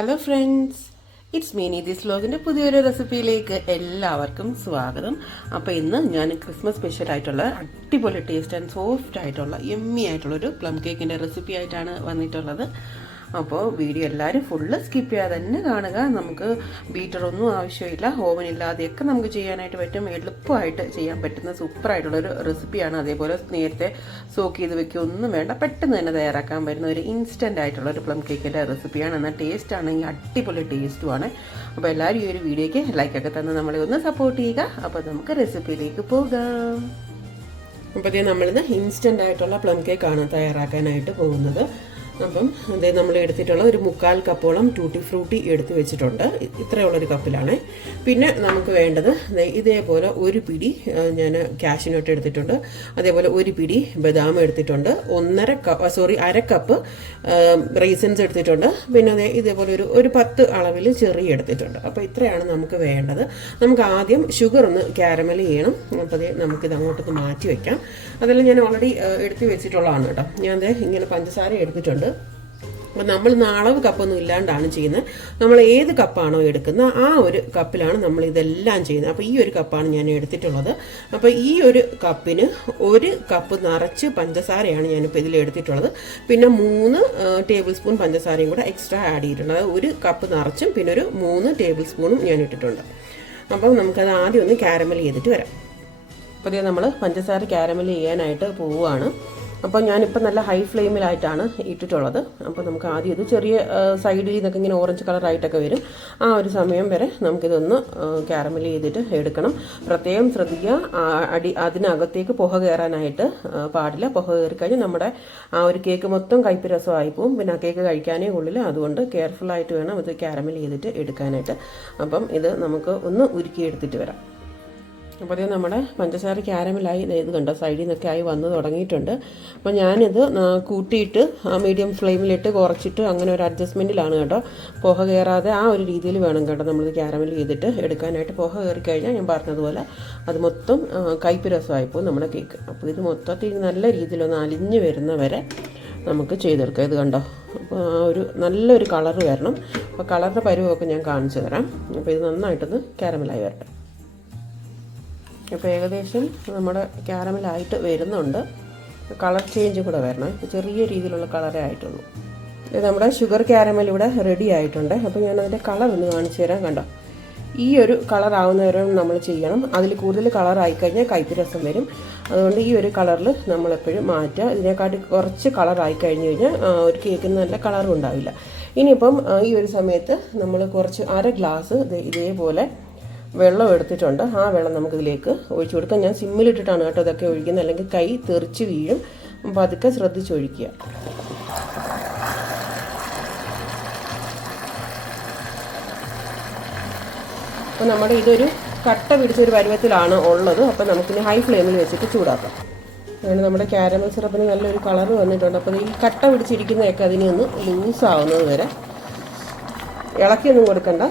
Hello friends, it's me നീതീസ് വ്ലോഗിൻ്റെ പുതിയൊരു റെസിപ്പിയിലേക്ക് എല്ലാവർക്കും സ്വാഗതം. അപ്പോൾ ഇന്ന് ഞാൻ ക്രിസ്മസ് സ്പെഷ്യൽ ആയിട്ടുള്ള അടിപൊളി ടേസ്റ്റ് ആൻഡ് സോഫ്റ്റ് ആയിട്ടുള്ള യമ്മി ആയിട്ടുള്ളൊരു പ്ലം കേക്കിൻ്റെ റെസിപ്പി ആയിട്ടാണ് വന്നിട്ടുള്ളത്. അപ്പോൾ വീഡിയോ എല്ലാവരും ഫുള്ള് സ്കിപ്പ് ചെയ്യാതെ തന്നെ കാണുക. നമുക്ക് ബീറ്ററൊന്നും ആവശ്യമില്ല, ഓവനില്ലാതെയൊക്കെ നമുക്ക് ചെയ്യാനായിട്ട് പറ്റും. എളുപ്പമായിട്ട് ചെയ്യാൻ പറ്റുന്ന സൂപ്പറായിട്ടുള്ളൊരു റെസിപ്പിയാണ്. അതേപോലെ നേരത്തെ സോക്ക് ചെയ്ത് വെക്കുകയൊന്നും വേണ്ട, പെട്ടെന്ന് തന്നെ തയ്യാറാക്കാൻ പറ്റുന്ന ഒരു ഇൻസ്റ്റൻ്റ് ആയിട്ടുള്ളൊരു പ്ലം കേക്കിൻ്റെ റെസിപ്പിയാണ്. എന്നാൽ ടേസ്റ്റ് ആണെങ്കിൽ അടിപൊളി ടേസ്റ്റുമാണ്. അപ്പോൾ എല്ലാവരും ഈ ഒരു വീഡിയോയ്ക്ക് ലൈക്കൊക്കെ തന്ന് നമ്മളെ ഒന്ന് സപ്പോർട്ട് ചെയ്യുക. അപ്പോൾ നമുക്ക് റെസിപ്പിയിലേക്ക് പോകാം. അപ്പോൾ നമ്മളിന്ന് ഇൻസ്റ്റൻ്റ് ആയിട്ടുള്ള പ്ലം കേക്കാണ് തയ്യാറാക്കാനായിട്ട് പോകുന്നത്. അപ്പം അതേ നമ്മൾ എടുത്തിട്ടുള്ള ഒരു 1/4 കപ്പോളം ടൂട്ടി ഫ്രൂട്ടി എടുത്ത് വെച്ചിട്ടുണ്ട്. ഇത്രയുള്ളൊരു കപ്പിലാണ്. പിന്നെ നമുക്ക് വേണ്ടത് ഇതേപോലെ ഒരു പിടി ഞാൻ കാഷ്യൂനട്ട് എടുത്തിട്ടുണ്ട്. അതേപോലെ ഒരു പിടി ബദാം എടുത്തിട്ടുണ്ട്. അര കപ്പ് റൈസൻസ് എടുത്തിട്ടുണ്ട്. പിന്നെ അതേ ഇതേപോലെ ഒരു 10 അളവിൽ ചെറി എടുത്തിട്ടുണ്ട്. അപ്പോൾ ഇത്രയാണ് നമുക്ക് വേണ്ടത്. നമുക്ക് ആദ്യം ഷുഗർ ഒന്ന് കാരമൽ ചെയ്യണം. അപ്പോൾ അതേ നമുക്കിത് അങ്ങോട്ടൊന്ന് മാറ്റി വയ്ക്കാം. അതെല്ലാം ഞാൻ ഓൾറെഡി എടുത്ത് വെച്ചിട്ടുള്ളതാണ് കേട്ടോ. ഞാൻ ഇങ്ങനെ പഞ്ചസാര എടുത്തിട്ടുണ്ട്. അപ്പോൾ നമ്മൾ അളവ് കപ്പൊന്നും ഇല്ലാണ്ടാണ് ചെയ്യുന്നത്. നമ്മൾ ഏത് കപ്പാണോ എടുക്കുന്നത് ആ ഒരു കപ്പിലാണ് നമ്മൾ ഇതെല്ലാം ചെയ്യുന്നത്. അപ്പോൾ ഈ ഒരു കപ്പാണ് ഞാൻ എടുത്തിട്ടുള്ളത്. അപ്പോൾ ഈ ഒരു കപ്പിന് 1 കപ്പ് നിറച്ച് പഞ്ചസാരയാണ് ഞാനിപ്പോൾ ഇതിൽ എടുത്തിട്ടുള്ളത്. പിന്നെ 3 ടേബിൾ സ്പൂൺ പഞ്ചസാരയും കൂടെ എക്സ്ട്രാ ആഡ് ചെയ്തിട്ടുണ്ട്. അത് 1 കപ്പ് നിറച്ചും പിന്നെ ഒരു 3 ടേബിൾ സ്പൂണും ഞാൻ ഇട്ടിട്ടുണ്ട്. അപ്പം നമുക്കത് ആദ്യം ഒന്ന് കാരമൽ ചെയ്തിട്ട് വരാം. അപ്പോൾ ഇത് നമ്മൾ പഞ്ചസാര കാരമൽ ചെയ്യാനായിട്ട് പോവുകയാണ്. അപ്പോൾ ഞാനിപ്പോൾ നല്ല ഹൈ ഫ്ലെയിമിലായിട്ടാണ് ഇട്ടിട്ടുള്ളത്. അപ്പോൾ നമുക്ക് ആദ്യം ഇത് ചെറിയ സൈഡിൽ നിന്നൊക്കെ ഇങ്ങനെ ഓറഞ്ച് കളറായിട്ടൊക്കെ വരും. ആ ഒരു സമയം വരെ നമുക്കിതൊന്ന് കാരമൽ ചെയ്തിട്ട് എടുക്കണം. പ്രത്യേകം ശ്രദ്ധിക്കുക, അതിനകത്തേക്ക് പുക കയറാനായിട്ട് പാടില്ല. പുക കയറിക്കഴിഞ്ഞാൽ നമ്മുടെ ആ ഒരു കേക്ക് മൊത്തം കയ്പ്പ് രസമായി പോവും. പിന്നെ ആ കേക്ക് കഴിക്കാനേ ഉള്ളില്ല. അതുകൊണ്ട് കെയർഫുള്ളായിട്ട് വേണം ഇത് കാരമൽ ചെയ്തിട്ട് എടുക്കാനായിട്ട്. അപ്പം ഇത് നമുക്ക് ഒന്ന് ഉരുക്കിയെടുത്തിട്ട് വരാം. അപ്പോൾ അതേ നമ്മുടെ പഞ്ചസാര കാരമലായി ഇത് കണ്ടോ സൈഡിൽ നിന്നൊക്കെ ആയി വന്ന് തുടങ്ങിയിട്ടുണ്ട്. അപ്പോൾ ഞാനിത് കൂട്ടിയിട്ട് മീഡിയം ഫ്ലെയിമിലിട്ട് കുറച്ചിട്ട് അങ്ങനെ ഒരു അഡ്ജസ്റ്റ്മെൻറ്റിലാണ് കേട്ടോ. പുക കയറാതെ ആ ഒരു രീതിയിൽ വേണം കേട്ടോ നമ്മളിത് കാരമൽ ചെയ്തിട്ട് എടുക്കാനായിട്ട്. പുക കയറി കഴിഞ്ഞാൽ ഞാൻ പറഞ്ഞതുപോലെ അത് മൊത്തം കയ്പ്പ് രസമായിപ്പോൾ നമ്മുടെ കേക്ക്. അപ്പോൾ ഇത് മൊത്തത്തിൽ നല്ല രീതിയിലൊന്ന് അലിഞ്ഞ് വരുന്നവരെ നമുക്ക് ചെയ്തെടുക്കാം. ഇത് കണ്ടോ, അപ്പോൾ ആ ഒരു നല്ലൊരു കളറ് വരണം. അപ്പോൾ കളറിൻ്റെ പരുവമൊക്കെ ഞാൻ കാണിച്ചു തരാം. അപ്പോൾ ഇത് നന്നായിട്ടൊന്ന് കാരമലായി വരട്ടെ. അപ്പോൾ ഏകദേശം നമ്മുടെ കാരമലായിട്ട് വരുന്നുണ്ട്. കളർ ചേഞ്ച് കൂടെ വരണം. ചെറിയ രീതിയിലുള്ള കളറേ ആയിട്ടുള്ളൂ. ഇത് നമ്മുടെ ഷുഗർ കാരമൽ ഇവിടെ റെഡി ആയിട്ടുണ്ട്. അപ്പോൾ ഞാനതിൻ്റെ കളർ ഒന്ന് കാണിച്ചു തരാം. കണ്ടോ, ഈ ഒരു കളർ ആവുന്നവരെ നമ്മൾ ചെയ്യണം. അതിൽ കൂടുതൽ കളർ ആയിക്കഴിഞ്ഞാൽ കയ്പ്പ് രസം വരും. അതുകൊണ്ട് ഈ ഒരു കളറിൽ നമ്മളെപ്പോഴും മാറ്റുക. ഇതിനെക്കാട്ടി കുറച്ച് കളർ ആയിക്കഴിഞ്ഞ് കഴിഞ്ഞാൽ ഒരു കേക്കിന് നല്ല കളറും ഉണ്ടാവില്ല. ഇനിയിപ്പം ഈ ഒരു സമയത്ത് നമ്മൾ കുറച്ച് 1/2 ഗ്ലാസ് ഇതേപോലെ വെള്ളം എടുത്തിട്ടുണ്ട്. ആ വെള്ളം നമുക്കിതിലേക്ക് ഒഴിച്ചു കൊടുക്കാം. ഞാൻ സിമ്മിലിട്ടിട്ടാണ് കേട്ടോ ഇതൊക്കെ ഒഴിക്കുന്നത്, അല്ലെങ്കിൽ കൈ തെറിച്ച് വീഴും. അപ്പോൾ അതൊക്കെ ശ്രദ്ധിച്ചൊഴിക്കുക. അപ്പോൾ നമ്മുടെ ഇതൊരു കട്ട പിടിച്ചൊരു പരുവത്തിലാണ് ഉള്ളത്. അപ്പോൾ നമുക്കിനി ഹൈ ഫ്ലെയിമിൽ വെച്ചിട്ട് ചൂടാക്കാം. അങ്ങനെ നമ്മുടെ കാരമൽ സിറപ്പിന് നല്ലൊരു കളർ വന്നിട്ടുണ്ട്. അപ്പോൾ ഈ കട്ട പിടിച്ചിരിക്കുന്നതൊക്കെ അതിനെ ഒന്ന് ലൂസാവുന്നത് വരെ ഇളക്കിയൊന്നും കൊടുക്കണ്ട.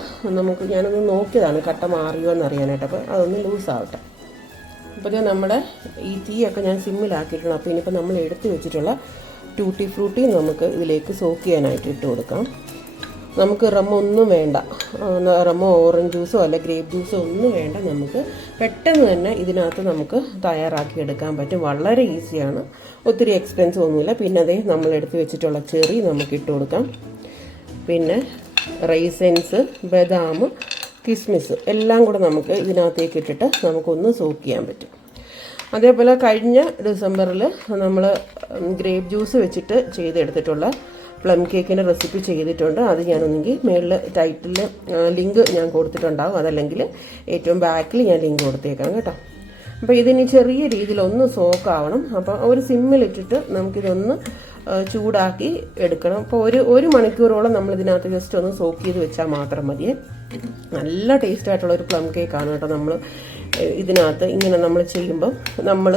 ഞാനൊന്ന് നോക്കിയതാണ് കട്ട മാറിയോ എന്നറിയാനായിട്ട്. അപ്പോൾ അതൊന്ന് ലൂസാവട്ടെ. അപ്പോൾ ഇത് നമ്മുടെ ഈ തീയൊക്കെ ഞാൻ സിമ്മിലാക്കിയിട്ടുണ്ട്. അപ്പോൾ ഇനിയിപ്പോൾ നമ്മൾ എടുത്ത് വെച്ചിട്ടുള്ള ടൂട്ടി ഫ്രൂട്ടി നമുക്ക് ഇതിലേക്ക് സോക്ക് ചെയ്യാനായിട്ട് ഇട്ട് കൊടുക്കാം. നമുക്ക് റമ്മോ ഒന്നും വേണ്ട, റമ്മോ ഓറഞ്ച് ജ്യൂസോ അല്ല ഗ്രേപ്പ് ജ്യൂസോ ഒന്നും വേണ്ട. നമുക്ക് പെട്ടെന്ന് തന്നെ ഇതിനകത്ത് നമുക്ക് തയ്യാറാക്കി എടുക്കാൻ പറ്റും. വളരെ ഈസിയാണ്, ഒത്തിരി എക്സ്പെൻസ് ഒന്നുമില്ല. പിന്നെ അതേ നമ്മൾ എടുത്ത് വെച്ചിട്ടുള്ള ചെറി നമുക്ക് ഇട്ട് കൊടുക്കാം. പിന്നെ റൈസൻസ്, ബദാം, കിസ്മിസ് എല്ലാം കൂടെ നമുക്ക് ഇതിനകത്തേക്ക് ഇട്ടിട്ട് നമുക്കൊന്ന് സോക്ക് ചെയ്യാൻ പറ്റും. അതേപോലെ കഴിഞ്ഞ ഡിസംബറിൽ നമ്മൾ ഗ്രേപ്പ് ജ്യൂസ് വെച്ചിട്ട് ചെയ്തെടുത്തിട്ടുള്ള പ്ലം കേക്കിൻ്റെ റെസിപ്പി ചെയ്തിട്ടുണ്ട്. അത് ഞാനൊന്നെങ്കിൽ മേളിൽ ടൈറ്റിൽ ലിങ്ക് ഞാൻ കൊടുത്തിട്ടുണ്ടാകും. അതല്ലെങ്കിൽ ഏറ്റവും ബാക്കിൽ ഞാൻ ലിങ്ക് കൊടുത്തേക്കാം കേട്ടോ. അപ്പോൾ ഇതിന് ചെറിയ രീതിയിലൊന്ന് സോക്കാവണം. അപ്പോൾ ഒരു സിമ്മിലിട്ടിട്ട് നമുക്കിതൊന്ന് ചൂടാക്കി എടുക്കണം. അപ്പോൾ ഒരു മണിക്കൂറോളം നമ്മളിതിനകത്ത് ജസ്റ്റ് ഒന്ന് സോക്ക് ചെയ്ത് വെച്ചാൽ മാത്രം മതിയേ. നല്ല ടേസ്റ്റ് ആയിട്ടുള്ളൊരു പ്ലം കേക്കാണ് കേട്ടോ. നമ്മൾ ഇതിനകത്ത് ഇങ്ങനെ നമ്മൾ ചെയ്യുമ്പം നമ്മൾ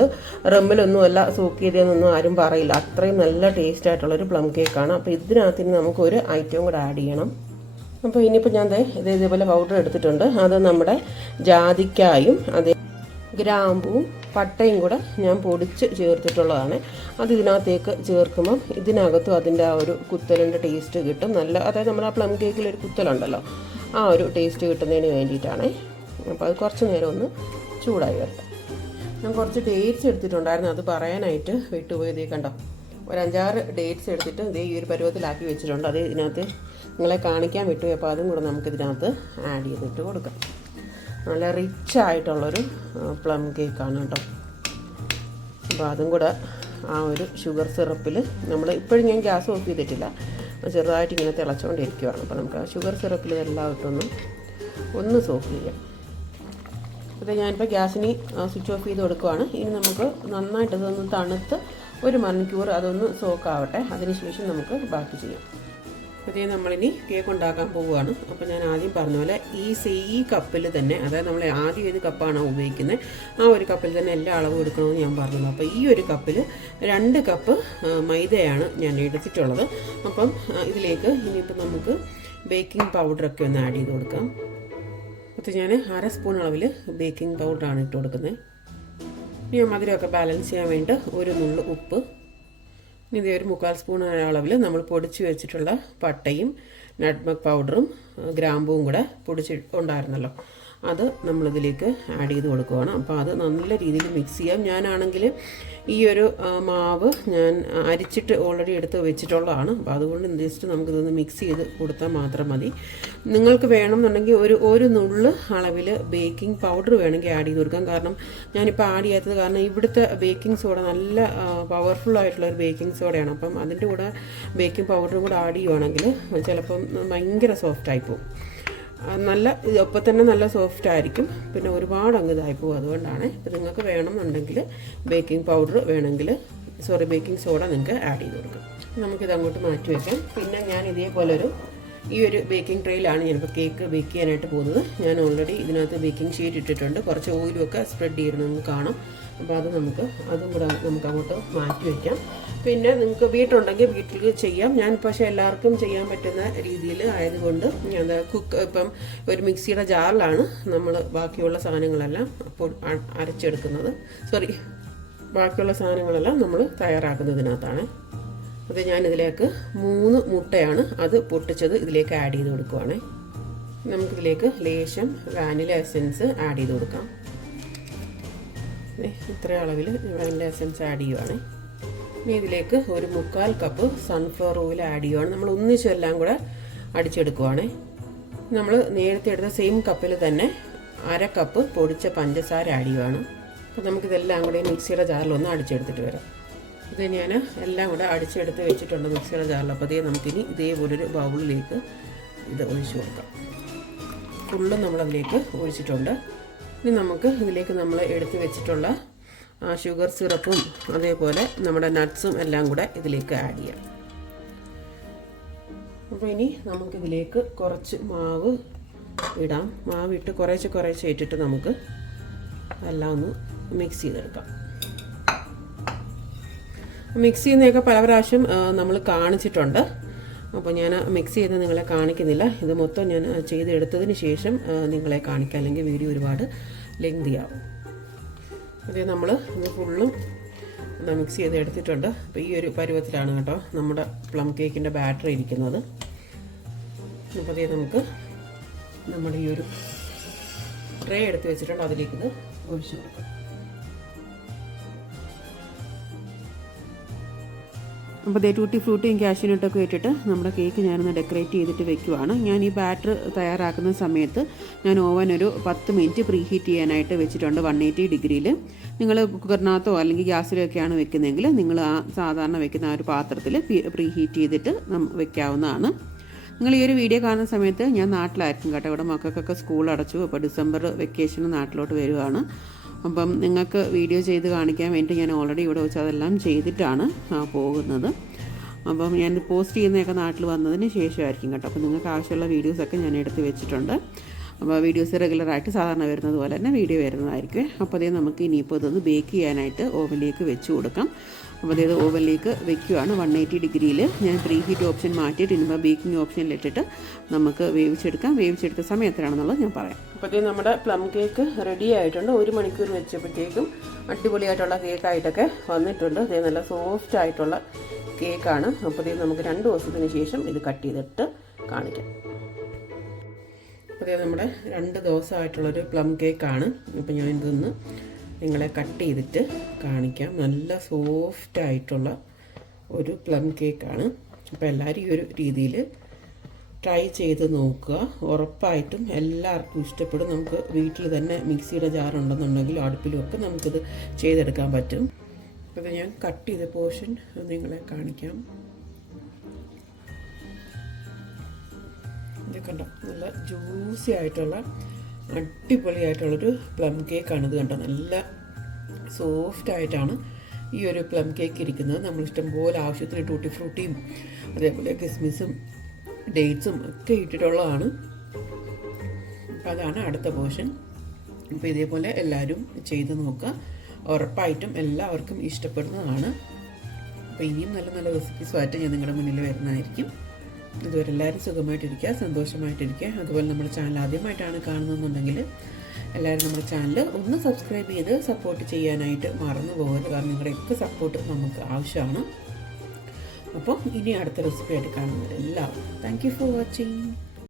റമ്മിലൊന്നുമല്ല സോക്ക് ചെയ്തതെന്നൊന്നും ആരും പറയില്ല. അത്രയും നല്ല ടേസ്റ്റ് ആയിട്ടുള്ളൊരു പ്ലം കേക്കാണ്. അപ്പോൾ ഇതിനകത്ത് നമുക്കൊരു ഐറ്റവും കൂടെ ആഡ് ചെയ്യണം. അപ്പോൾ ഇനിയിപ്പോൾ ഞാൻ ഇതേപോലെ പൗഡർ എടുത്തിട്ടുണ്ട്. അത് നമ്മുടെ ജാതിക്കായും അതേ ഗ്രാമ്പും പട്ടയും കൂടെ ഞാൻ പൊടിച്ച് ചേർത്തിട്ടുള്ളതാണ്. അത് ഇതിനകത്തേക്ക് ചേർക്കുമ്പം ഇതിനകത്തും അതിൻ്റെ ആ ഒരു കുത്തലിൻ്റെ ടേസ്റ്റ് കിട്ടും. നല്ല, അതായത് നമ്മുടെ ആ പ്ലം കേക്കിലൊരു കുത്തലുണ്ടല്ലോ, ആ ഒരു ടേസ്റ്റ് കിട്ടുന്നതിന് വേണ്ടിയിട്ടാണ്. അപ്പോൾ അത് കുറച്ച് നേരം ഒന്ന് ചൂടായി വരട്ടെ. ഞാൻ കുറച്ച് ഡേറ്റ്സ് എടുത്തിട്ടുണ്ടായിരുന്നു, അത് പറയാനായിട്ട് വിട്ടുപോയി. കണ്ടോ, ഒരു 5-6 ഡേറ്റ്സ് എടുത്തിട്ട് ഇതേ ഈ ഒരു പരുവത്തിലാക്കി വെച്ചിട്ടുണ്ട്. അത് ഇതിനകത്ത് നിങ്ങളെ കാണിക്കാൻ വിട്ടുപോയി. അപ്പോൾ അതും കൂടെ നമുക്കിതിനകത്ത് ആഡ് ചെയ്തിട്ട് കൊടുക്കാം. നല്ല റിച്ച് ആയിട്ടുള്ളൊരു പ്ലം കേക്കാണ് കേട്ടോ. അപ്പോൾ അതും കൂടെ ആ ഒരു ഷുഗർ സിറപ്പിൽ നമ്മൾ ഇപ്പോഴും ഞാൻ ഗ്യാസ് ഓഫ് ചെയ്തിട്ടില്ല, ചെറുതായിട്ട് ഇങ്ങനെ തിളച്ചുകൊണ്ടിരിക്കുകയാണ്. അപ്പോൾ നമുക്ക് ആ ഷുഗർ സിറപ്പിൽ ഇതെല്ലാം ഇട്ടൊന്ന് സോക്ക് ചെയ്യാം. അപ്പോൾ ഞാനിപ്പോൾ ഗ്യാസിന് സ്വിച്ച് ഓഫ് ചെയ്ത് കൊടുക്കുകയാണ്. ഇനി നമുക്ക് നന്നായിട്ട് ഇതൊന്ന് തണുത്ത് 1 മണിക്കൂർ അതൊന്ന് സോക്കാവട്ടെ. അതിനുശേഷം നമുക്ക് ബാക്കി ചെയ്യാം. അപ്പോൾ നമ്മളിനി കേക്ക് ഉണ്ടാക്കാൻ പോവുകയാണ്. അപ്പോൾ ഞാൻ ആദ്യം പറഞ്ഞ പോലെ ഈ കപ്പിൽ തന്നെ, അതായത് നമ്മൾ ആദ്യം ഏത് കപ്പാണോ ഉപയോഗിക്കുന്നത് ആ ഒരു കപ്പിൽ തന്നെ എല്ലാ അളവും എടുക്കണമെന്ന് ഞാൻ പറഞ്ഞല്ലോ. അപ്പോൾ ഈ ഒരു കപ്പിൽ 2 കപ്പ് മൈദയാണ് ഞാൻ എടുത്തിട്ടുള്ളത്. അപ്പം ഇതിലേക്ക് ഇനിയിപ്പോൾ നമുക്ക് ബേക്കിംഗ് പൗഡറൊക്കെ ഒന്ന് ആഡ് ചെയ്ത് കൊടുക്കാം. അപ്പോൾ ഞാൻ 1/2 സ്പൂൺ അളവിൽ ബേക്കിംഗ് പൗഡറാണ് ഇട്ട് കൊടുക്കുന്നത്. ഇനി മധുരമൊക്കെ ബാലൻസ് ചെയ്യാൻ വേണ്ടി 1 നുള്ളു ഉപ്പ്, ഇതേ ഒരു 1/4 സ്പൂൺ അളവിൽ നമ്മൾ പൊടിച്ച് വെച്ചിട്ടുള്ള പട്ടയും നട്ട്മഗ് പൗഡറും ഗ്രാമ്പുവും കൂടെ പൊടിച്ചിട്ടുണ്ടായിരുന്നല്ലോ, അത് നമ്മളിതിലേക്ക് ആഡ് ചെയ്ത് കൊടുക്കുകയാണ്. അപ്പോൾ അത് നല്ല രീതിയിൽ മിക്സ് ചെയ്യാം. ഞാനാണെങ്കിൽ ഈ ഒരു മാവ് ഞാൻ അരിച്ചിട്ട് ഓൾറെഡി എടുത്ത് വെച്ചിട്ടുള്ളതാണ്. അപ്പോൾ അതുകൊണ്ട് ജസ്റ്റ് നമുക്കിതൊന്ന് മിക്സ് ചെയ്ത് കൊടുത്താൽ മാത്രം മതി. നിങ്ങൾക്ക് വേണമെന്നുണ്ടെങ്കിൽ ഒരു നുള്ള് അളവിൽ ബേക്കിംഗ് പൗഡർ വേണമെങ്കിൽ ആഡ് ചെയ്ത് കൊടുക്കാം. കാരണം ഞാനിപ്പോൾ ആഡ് ചെയ്യാത്തത് കാരണം ഇവിടുത്തെ ബേക്കിംഗ് സോഡ നല്ല പവർഫുൾ ആയിട്ടുള്ള ഒരു ബേക്കിംഗ് സോഡയാണ്. അപ്പം അതിൻ്റെ കൂടെ ബേക്കിംഗ് പൗഡറും കൂടെ ആഡ് ചെയ്യുവാണെങ്കിൽ ചിലപ്പം ഭയങ്കര സോഫ്റ്റായി പോകും. നല്ല ഒപ്പം തന്നെ നല്ല സോഫ്റ്റ് ആയിരിക്കും, പിന്നെ ഒരുപാട് അങ്ങ് ഇതായി പോകും. അതുകൊണ്ടാണ് ഇപ്പോൾ നിങ്ങൾക്ക് വേണമെന്നുണ്ടെങ്കിൽ ബേക്കിംഗ് പൗഡർ ബേക്കിംഗ് സോഡ നിങ്ങൾക്ക് ആഡ് ചെയ്ത് കൊടുക്കാം. നമുക്കിത് അങ്ങോട്ട് മാറ്റി വയ്ക്കാം. പിന്നെ ഞാൻ ഇതേപോലെ ഈ ഒരു ബേക്കിംഗ് ട്രേയിലാണ് ഞാനിപ്പോൾ കേക്ക് ബേക്ക് ചെയ്യാനായിട്ട് പോകുന്നത്. ഞാൻ ഓൾറെഡി ഇതിനകത്ത് ബേക്കിംഗ് ഷീറ്റ് ഇട്ടിട്ടുണ്ട്, കുറച്ച് ഓയിലുമൊക്കെ സ്പ്രെഡ് ചെയ്യണം നമുക്ക് കാണാം. അപ്പോൾ അതും കൂടെ നമുക്ക് അങ്ങോട്ട് മാറ്റി വയ്ക്കാം. പിന്നെ നിങ്ങൾക്ക് വീട്ടുണ്ടെങ്കിൽ വീട്ടിൽ ചെയ്യാം. ഞാൻ പക്ഷേ എല്ലാവർക്കും ചെയ്യാൻ പറ്റുന്ന രീതിയിൽ ആയതുകൊണ്ട് ഞാൻ ഇപ്പം ഒരു മിക്സിയുടെ ജാറിലാണ് നമ്മൾ ബാക്കിയുള്ള സാധനങ്ങളെല്ലാം ബാക്കിയുള്ള സാധനങ്ങളെല്ലാം നമ്മൾ തയ്യാറാക്കുന്നതിനകത്താണ്. അത് ഞാനിതിലേക്ക് 3 മുട്ടയാണ് അത് പൊട്ടിച്ചത് ഇതിലേക്ക് ആഡ് ചെയ്ത് കൊടുക്കുവാണ്. നമുക്കിതിലേക്ക് ലേശം വാനില എസൻസ് ആഡ് ചെയ്ത് കൊടുക്കാം. ഇത്ര അളവിൽ വാനില എസൻസ് ആഡ് ചെയ്യുവാണ്. ഇനി ഇതിലേക്ക് ഒരു 1/4 കപ്പ് സൺഫ്ലവർ ഓയിൽ ആഡ് ചെയ്യുവാണ്. നമ്മൾ ഒന്നിച്ചെല്ലാം കൂടെ അടിച്ചെടുക്കുവാണ്. നമ്മൾ നേരത്തെ എടുത്ത സെയിം കപ്പിൽ തന്നെ 1/2 കപ്പ് പൊടിച്ച പഞ്ചസാര ആഡ് ചെയ്യുവാണ്. അപ്പോൾ നമുക്കിതെല്ലാം കൂടെ മിക്സിയുടെ ജാറിലൊന്ന് അടിച്ചെടുത്തിട്ട് വരാം. ഇത് ഞാൻ എല്ലാം കൂടെ അടിച്ചെടുത്ത് വെച്ചിട്ടുണ്ട് മിക്സിയുടെ ജാറിൽ. അപ്പോൾ നമുക്കിനി ഇതേപോലൊരു ബൗളിലേക്ക് ഇത് ഒഴിച്ച് കൊടുക്കാം. ഫുള്ളും നമ്മളതിലേക്ക് ഒഴിച്ചിട്ടുണ്ട്. ഇനി നമുക്ക് ഇതിലേക്ക് നമ്മൾ എടുത്ത് വെച്ചിട്ടുള്ള ഷുഗർ സിറപ്പും അതേപോലെ നമ്മുടെ നട്ട്സും എല്ലാം കൂടെ ഇതിലേക്ക് ആഡ് ചെയ്യാം. അപ്പോൾ ഇനി നമുക്കിതിലേക്ക് കുറച്ച് മാവ് ഇടാം. മാവിട്ട് കുറേശ്ശെ ഇട്ടിട്ട് നമുക്ക് എല്ലാം ഒന്ന് മിക്സ് ചെയ്തെടുക്കാം. മിക്സ് ചെയ്യുന്നതൊക്കെ പല പ്രാവശ്യം നമ്മൾ കാണിച്ചിട്ടുണ്ട്. അപ്പോൾ ഞാൻ മിക്സ് ചെയ്ത് നിങ്ങളെ കാണിക്കുന്നില്ല. ഇത് മൊത്തം ഞാൻ ചെയ്തെടുത്തതിന് ശേഷം നിങ്ങളെ കാണിക്കാം, അല്ലെങ്കിൽ വീഡിയോ ഒരുപാട് ലെങ്തി ആവും. അത് നമ്മൾ ഇത് ഫുള്ളും മിക്സ് ചെയ്ത് എടുത്തിട്ടുണ്ട്. അപ്പോൾ ഈ ഒരു പരുവത്തിലാണ് കേട്ടോ നമ്മുടെ പ്ലം കേക്കിൻ്റെ ബാറ്റർ ഇരിക്കുന്നത്. അപ്പോൾ നമുക്ക് നമ്മുടെ ഈ ഒരു ട്രേ എടുത്ത് വെച്ചിട്ടുണ്ട്, അതിലേക്ക് ഇത് ഒഴിച്ചു കൊടുക്കാം. അപ്പോൾ ടൂട്ടി ഫ്രൂട്ടിയും കാഷ്യൂനട്ടൊക്കെ ഇട്ടിട്ട് നമ്മുടെ കേക്ക് ഞാനൊന്ന് ഡെക്കറേറ്റ് ചെയ്തിട്ട് വെക്കുവാണ്. ഞാൻ ഈ ബാറ്റർ തയ്യാറാക്കുന്ന സമയത്ത് ഞാൻ ഓവൻ ഒരു 10 മിനിറ്റ് പ്രീ ഹീറ്റ് ചെയ്യാനായിട്ട് വെച്ചിട്ടുണ്ട് 180 ഡിഗ്രിയിൽ. നിങ്ങൾ കുക്കറിനകത്തോ അല്ലെങ്കിൽ ഗ്യാസിലൊക്കെയാണ് വെക്കുന്നതെങ്കിൽ നിങ്ങൾ ആ സാധാരണ വെക്കുന്ന ആ ഒരു പാത്രത്തിൽ പ്രീ ഹീറ്റ് ചെയ്തിട്ട് വെക്കാവുന്നതാണ്. നിങ്ങൾ ഈ ഒരു വീഡിയോ കാണുന്ന സമയത്ത് ഞാൻ നാട്ടിലായിരിക്കും കേട്ടോ. ഇവിടെ മക്കൾക്കൊക്കെ സ്കൂൾ അടച്ചു. അപ്പോൾ ഡിസംബർ വെക്കേഷന് നാട്ടിലോട്ട് വരുവാണ്. അപ്പം നിങ്ങൾക്ക് വീഡിയോ ചെയ്ത് കാണിക്കാൻ വേണ്ടി ഞാൻ ഓൾറെഡി ഇവിടെ വെച്ച് അതെല്ലാം ചെയ്തിട്ടാണ് പോകുന്നത്. അപ്പം ഞാൻ പോസ്റ്റ് ചെയ്യുന്നതൊക്കെ നാട്ടിൽ വന്നതിന് ശേഷമായിരിക്കും കേട്ടോ. അപ്പോൾ നിങ്ങൾക്ക് ആവശ്യമുള്ള വീഡിയോസൊക്കെ ഞാൻ എടുത്ത് വെച്ചിട്ടുണ്ട്. അപ്പോൾ വീഡിയോസ് റെഗുലറായിട്ട് സാധാരണ വരുന്നത് പോലെ തന്നെ വീഡിയോ വരുന്നതായിരിക്കും. അപ്പോൾ നമുക്ക് ഇനിയിപ്പോൾ ഇതൊന്ന് ബേക്ക് ചെയ്യാനായിട്ട് ഓവനിലേക്ക് വെച്ച് കൊടുക്കാം. അപ്പോൾ അതായത് ഓവനിലേക്ക് വെക്കുകയാണ് 180 ഡിഗ്രിയിൽ. ഞാൻ പ്രീ ഹീറ്റ് ഓപ്ഷൻ മാറ്റിയിട്ട് ഇനിയിപ്പോൾ ബേക്കിംഗ് ഓപ്ഷനിലിട്ടിട്ട് നമുക്ക് വേവിച്ചെടുക്കാം. വേവിച്ചെടുത്ത സമയം എത്രയാണെന്നുള്ളത് ഞാൻ പറയാം. അപ്പോഴത്തേക്കും നമ്മുടെ പ്ലം കേക്ക് റെഡി ആയിട്ടുണ്ട്. 1 മണിക്കൂർ വെച്ചപ്പോഴത്തേക്കും അടിപൊളിയായിട്ടുള്ള കേക്കായിട്ടൊക്കെ വന്നിട്ടുണ്ട്. അതേ നല്ല സോഫ്റ്റ് ആയിട്ടുള്ള കേക്കാണ്. അപ്പോഴത്തേക്കും നമുക്ക് 2 ദിവസത്തിന് ശേഷം ഇത് കട്ട് ചെയ്തിട്ട് കാണിക്കാം. അപ്പോൾ നമ്മുടെ 2 ദിവസമായിട്ടുള്ളൊരു പ്ലം കേക്കാണ്. അപ്പോൾ ഞാൻ ഇതൊന്ന് നിങ്ങളെ കട്ട് ചെയ്തിട്ട് കാണിക്കാം. നല്ല സോഫ്റ്റ് ആയിട്ടുള്ള ഒരു പ്ലം കേക്കാണ്. അപ്പോൾ എല്ലാവരും ഈ ഒരു രീതിയിൽ ട്രൈ ചെയ്ത് നോക്കുക. ഉറപ്പായിട്ടും എല്ലാവർക്കും ഇഷ്ടപ്പെടും. നമുക്ക് വീട്ടിൽ തന്നെ മിക്സിയുടെ ജാറുണ്ടെന്നുണ്ടെങ്കിലും അടുപ്പിലുമൊക്കെ നമുക്കിത് ചെയ്തെടുക്കാൻ പറ്റും. അപ്പോൾ ഞാൻ കട്ട് ചെയ്ത പോർഷൻ നിങ്ങളെ കാണിക്കാം. ഇത് കണ്ടോ, നല്ല ജ്യൂസി ആയിട്ടുള്ള അടിപൊളിയായിട്ടുള്ളൊരു പ്ലം കേക്കാണ്. ഇത് കണ്ടോ, നല്ല സോഫ്റ്റ് ആയിട്ടാണ് ഈ ഒരു പ്ലം കേക്ക് ഇരിക്കുന്നത്. നമ്മൾ ഇഷ്ടംപോലെ ആവശ്യത്തിന് ടൂട്ടി ഫ്രൂട്ടിയും അതേപോലെ കിസ്മിസും ഡേറ്റ്സും ഒക്കെ ഇട്ടിട്ടുള്ളതാണ്. അതാണ് അടുത്ത പോർഷൻ. അപ്പോൾ ഇതേപോലെ എല്ലാവരും ചെയ്ത് നോക്കുക. ഉറപ്പായിട്ടും എല്ലാവർക്കും ഇഷ്ടപ്പെടുന്നതാണ്. അപ്പോൾ ഇനിയും നല്ല നല്ല റെസിപ്പീസുമായിട്ട് ഞാൻ നിങ്ങളുടെ മുന്നിൽ വരുന്നതായിരിക്കും. ഇതുവരെ എല്ലാവരും സുഖമായിട്ടിരിക്കുക, സന്തോഷമായിട്ടിരിക്കുക. അതുപോലെ നമ്മുടെ ചാനൽ ആദ്യമായിട്ടാണ് കാണുന്നതെന്നുണ്ടെങ്കിൽ എല്ലാവരും നമ്മുടെ ചാനൽ ഒന്ന് സബ്സ്ക്രൈബ് ചെയ്ത് സപ്പോർട്ട് ചെയ്യാനായിട്ട് മറന്നു പോകരുത്. കാരണം നിങ്ങളുടെയൊക്കെ സപ്പോർട്ട് നമുക്ക് ആവശ്യമാണ്. അപ്പോൾ ഇനി അടുത്ത റെസിപ്പി ആയിട്ട് കാണുന്നത് എല്ലാവരും താങ്ക് യു ഫോർ വാച്ചിങ്.